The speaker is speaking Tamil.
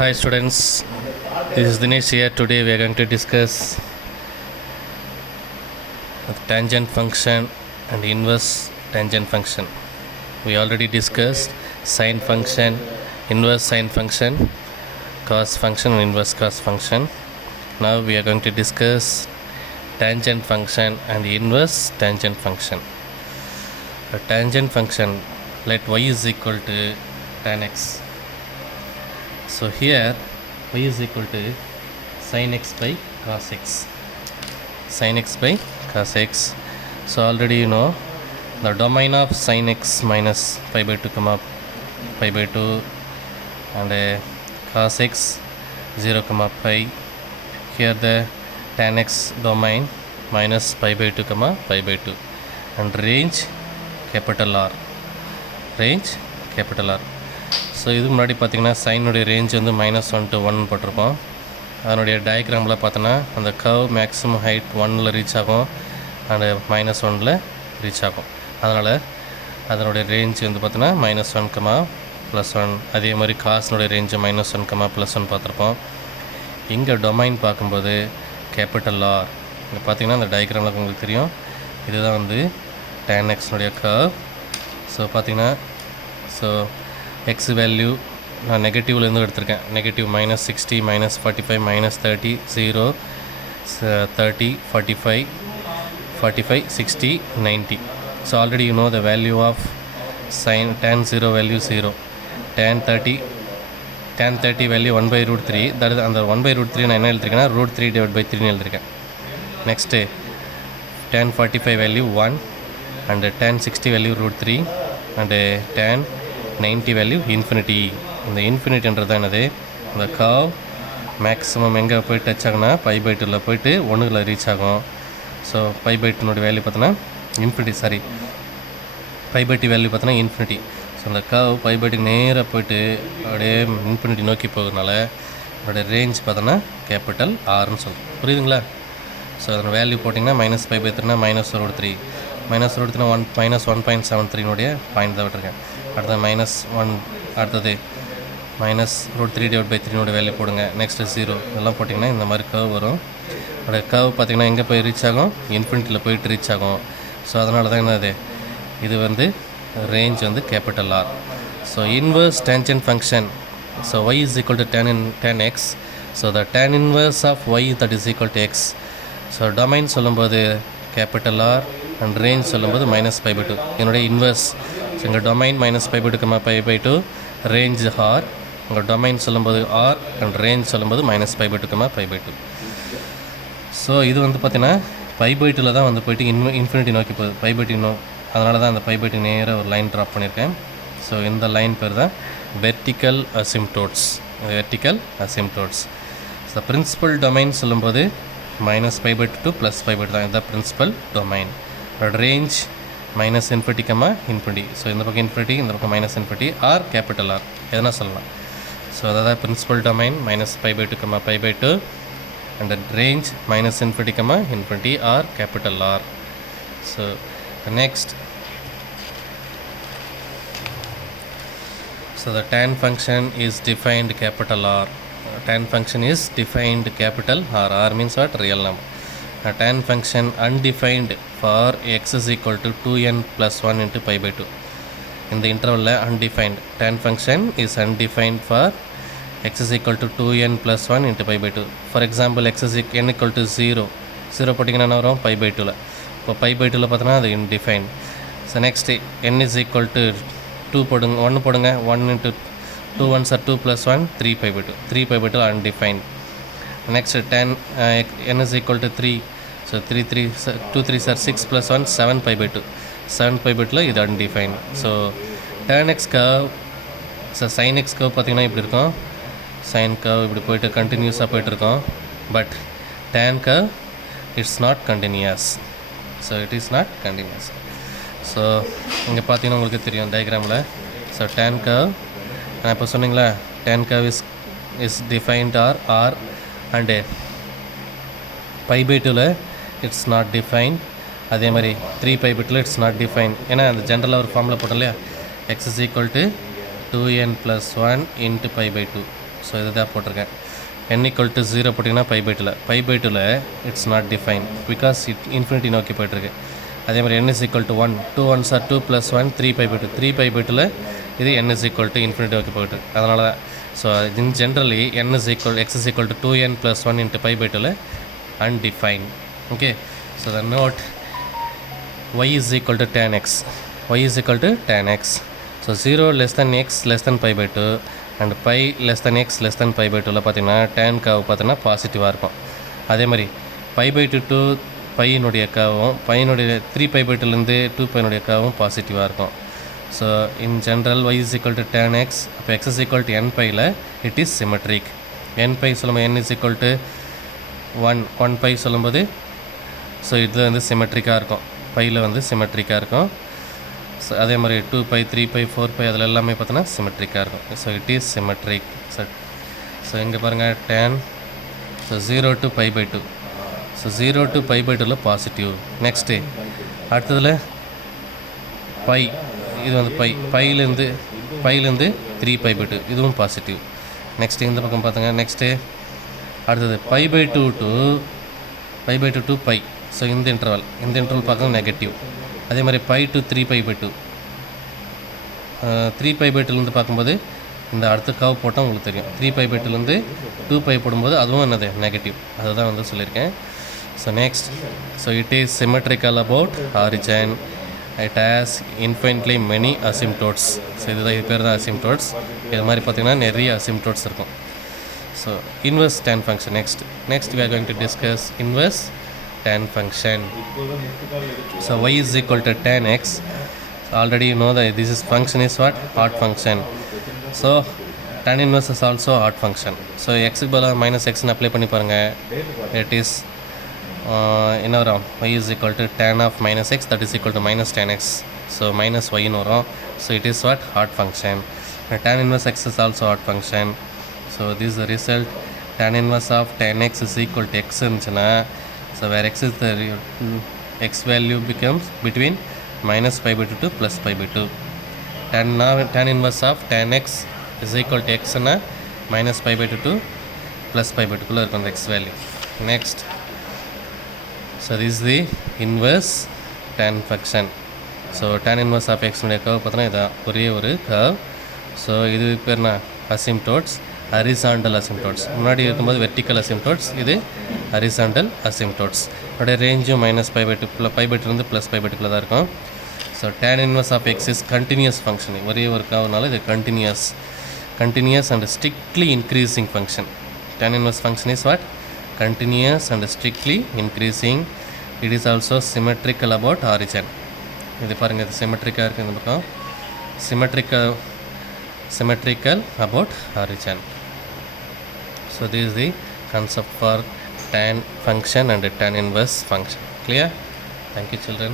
Hi students, this is Dinesh here. Today we are going to discuss the tangent function and inverse tangent function. We already discussed sine function, inverse sine function, cos function and inverse cos function. Now we are going to discuss tangent function and inverse tangent function. A tangent function, let y is equal to tan x. So here y is equal to sin x by cos x. Sin x by cos x. So already you know the domain of sin x minus pi by 2 comma pi by 2 and cos x 0 comma pi. Here the tan x domain minus pi by 2 comma pi by 2 and range capital R. Range capital R. So இதுக்கு முன்னாடி பார்த்திங்கன்னா சைனுடைய ரேஞ்ச் வந்து -1 to 1 போட்டிருப்போம். அதனுடைய டயக்ராமில் பார்த்தோன்னா அந்த கர்வ் மேக்ஸிமம் ஹைட் 1ல் ரீச் ஆகும் அண்டு -1ல் ரீச் ஆகும். அதனால் அதனுடைய ரேஞ்ச் வந்து பார்த்தோன்னா -1, +1. அதே மாதிரி காஸ்னுடைய ரேஞ்சு -1, +1 பார்த்துருப்போம். இங்கே டொமைன் பார்க்கும்போது கேபிட்டல் R. இங்கே பார்த்திங்கன்னா அந்த டயக்ராமில் உங்களுக்கு தெரியும், இதுதான் வந்து tan x-னுடைய கர்வ். ஸோ பார்த்திங்கன்னா x வேல்யூ நான் நெகட்டிவ்லேருந்து எடுத்திருக்கேன். Negative -60, -45, -30, 0, 30, 45, 45, 60, 90. So already you know the value of sin tan 0 value 0. Tan 30 value 1/√3. That is அந்த 1/√3 நான் என்ன எழுதிருக்கேன்னா √3/3 எழுதிருக்கேன். Next tan 45 value 1 and tan 60 value √3 and tan 90 value infinity. இந்த இன்ஃபினிட்டின்றது என்னது, இந்த கர்வ் மேக்ஸிமம் எங்கே போய் டச் ஆகுனா π/2ல் போயிட்டு 1ல் ரீச் ஆகும். ஸோ π/2 வேல்யூ பார்த்தோன்னா இன்ஃபினிட்டி, π/2 வேல்யூ பார்த்தோன்னா இன்ஃபினிட்டி. ஸோ அந்த கர்வ் π/2 நேராக போயிட்டு அப்படியே இன்ஃபினிட்டி நோக்கி போகிறதுனால அதோடைய ரேஞ்ச் பார்த்தோன்னா கேபிட்டல் ஆர்னு சொல்லுவோம். புரியுதுங்களா? ஸோ அதோட வேல்யூ போட்டிங்கன்னா -π/3 -√3 -1.73 பாயிண்ட் தான் விட்டுருக்கேன். அடுத்தது -1, அடுத்தது -√3/3 வேல்யூ போடுங்க. நெக்ஸ்ட்டு 0 இதெல்லாம் போட்டிங்கன்னா இந்த மாதிரி கர்வ் வரும். அதோடைய கர்வ் பார்த்திங்கன்னா எங்கே போய் ரீச் ஆகும், இன்ஃபினிட்டியில் போயிட்டு ரீச் ஆகும். ஸோ அதனால தான் என்னது, இது வந்து ரேஞ்ச் வந்து capital R. So inverse tangent function. So y is equal to tan x. So the tan inverse of y that is equal to x. So domain சொல்லும்போது கேபிட்டல் ஆர் அண்ட் ரேஞ்ச் சொல்லும்போது -π/2. என்னுடைய இன்வர்ஸ் எங்கள் டொமைன் -π/2, π/2, ரேஞ்ச் ஆர். உங்கள் டொமைன் சொல்லும்போது ஆர் அண்ட் ரேஞ்ச் சொல்லும்போது -π/2, π/2. ஸோ இது வந்து பார்த்திங்கன்னா π/2ல் தான் வந்து போயிட்டு இன்ஃபினிட்டி நோக்கி போகுது, π/2 அதனால தான் அந்த π/2 நேராக ஒரு லைன் ட்ராப் பண்ணியிருக்கேன். ஸோ இந்த லைன் பேர் தான் vertical asymptotes. So principal domain சொல்லும்போது -π/2 to +π/2 தான் இதுதான் பிரின்சிபல் டொமைன். ரேஞ்ச் -∞, ஸோ இந்த பக்கம் இன்ஃபினிட்டி, இந்த பக்கம் -∞, ஆர் கேபிட்டல் ஆர் எதனா சொல்லலாம். ஸோ அதாவது principal domain -π/2, π/2 and range -∞, R capital R. So next, so the tan function is defined capital R. Tan function is defined capital R. R means what? Real number. A tan function undefined for x is equal to 2n plus 1 into π/2. In the interval undefined, tan function is undefined for x is equal to 2n plus 1 into π/2. For example, x is n equal to 0 போட்டிங்கன்னா வரும் π/2ல். இப்போ π/2ல் பார்த்தோன்னா அது undefined. So next n is equal to 2 போடுங்க, 1 போடுங்க. 1 into 2 1s are 2 plus 1, 3π/2. 3π/2 undefined. Next tan n is equal to 3. So 2 3s are 6 plus 1, 7π/2. 7π/2ல் இது undefined. So tan x curve, so sin x curve பார்த்திங்கன்னா இப்படி இருக்கும். sin curve இப்படி போயிட்டு கண்டினியூஸாக போயிட்டுருக்கோம். But tan curve it's not continuous. So it is not continuous. So இங்கே பார்த்தீங்கன்னா உங்களுக்கு தெரியும் டயக்ராமில். ஸோ tan curve நான் இப்போ சொன்னீங்களா, tan curve is defined R and π/2ல் இட்ஸ் நாட் டிஃபைன்ட். அதே மாதிரி 3π/2ல் இட்ஸ் நாட் டிஃபைன்ட். ஏன்னா அந்த ஜென்ரலாக ஒரு ஃபார்மில் போட்டோம் இல்லையா, x is equal to 2n plus 1 into pi by 2. So இதுதான் போட்டிருக்கேன். n = 0 போட்டிங்கன்னா π/2ல π/2ல it's not define because it infinity நோக்கி போய்ட்டுருக்கு. அதே மாதிரி n = 1 2 1s are 2 + 1 3π/2 3π/2ல இது n = இன்ஃபினிட்டி நோக்கி போய்ட்டுருக்கு. அதனால தான் so in generally x = 2n + 1 × π/2ல undefined. Okay, so the note y = tan x, y = tan x. So 0 less than x less than π/2 and π less than x less than π/2ல பார்த்தீங்கன்னா tan கர்வ் பார்த்தீங்கன்னா பாசிட்டிவாக இருக்கும். அதே மாதிரி π/2 to பையனுடைய கர்வும் பையனுடைய 3π/2லேருந்து 2πனுடைய கர்வும் பாசிட்டிவாக இருக்கும். So in general y = tan x, அப்போ x = nπல இட் இஸ் சிமெட்ரிக். nπ சொல்லும்போது n = 1π சொல்லும்போது ஸோ இது வந்து சிமெட்ரிக்காக இருக்கும், பையில் வந்து சிமெட்ரிக்காக இருக்கும். ஸோ அதே மாதிரி 2π 3π 4π அதில் எல்லாமே பார்த்தோன்னா சிமெட்ரிக்காக இருக்கும். So it is symmetric. So இங்கே பாருங்கள் tan, ஸோ 0 to π/2, ஸோ 0 to π/2ல பாசிட்டிவ். நெக்ஸ்ட்டு அடுத்ததில் பை, இது வந்து பையிலேருந்து 3π/2 இதுவும் பாசிட்டிவ். நெக்ஸ்ட்டு இந்த பக்கம் பார்த்துங்க. நெக்ஸ்ட்டு அடுத்தது π/2 to π, ஸோ இந்த இன்டர்வல் பார்க்க நெகட்டிவ். அதே மாதிரி π to 3π/2 3π/2லேருந்து பார்க்கும்போது இந்த அடுத்த கர்வ் போட்டால் உங்களுக்கு தெரியும். 3π/2லேருந்து 2π போடும்போது அதுவும் என்னது நெகட்டிவ். அதுதான் வந்து சொல்லியிருக்கேன். So next, so it is symmetrical about origin. It has infinitely many asymptotes. So இதுதான் இது பேர் தான் அசிம்டோட்ஸ். இது மாதிரி பார்த்திங்கன்னா நிறைய அசிம்டோட்ஸ் இருக்கும். So inverse tan function. Next we are going to discuss inverse tan function. So y = tan x. Already you know that this is function is what? Odd function. So tan inverse is also odd function. So x க்கு பதிலாக -x ன்னு அப்ளை பண்ணி பாருங்கள். It is என்ன வரும்? y = tan of -x, that is equal to -tan x. So -y ன்னு வரும். So it is what? Odd function. Tan inverse x is also odd function. So this is the result. Tan inverse of tan x is equal to x இருந்துச்சுன்னா, so where x is the x value becomes between -π/2 to +π/2. Tan inverse of tan x is equal to x னா -π/2 to +π/2 குள்ள இருக்கும் அந்த x value. Next, so this is the inverse tan function. So tan inverse of x உடைய கர்வ் பார்த்தோன்னா இதான் ஒரே ஒரு கர்வ். ஸோ இது பேர்னா அசிம்டோட்ஸ், ஹரிசாண்டல் அசிம்டோட்ஸ். முன்னாடி இருக்கும்போது வெர்டிக்கல் அசிம்டோட்ஸ், இது ஹரிசாண்டல் அசிம்டோட்ஸ். அதோடைய ரேஞ்சும் -π/2 π/2லேருந்து +π/2 தான் இருக்கும். So tan inverse of x is continuous function. ஒரே ஒரு கர்வ்னால இது continuous and strictly increasing function. Tan inverse function is what? Continuous and strictly increasing. It is also symmetrical about origin. இது பாருங்கள், இது சிமெட்ரிக்காக இருக்குது இந்த பக்கம். Symmetrical about origin. So this is the concept for tan function and tan inverse function. Clear? Thank you, children.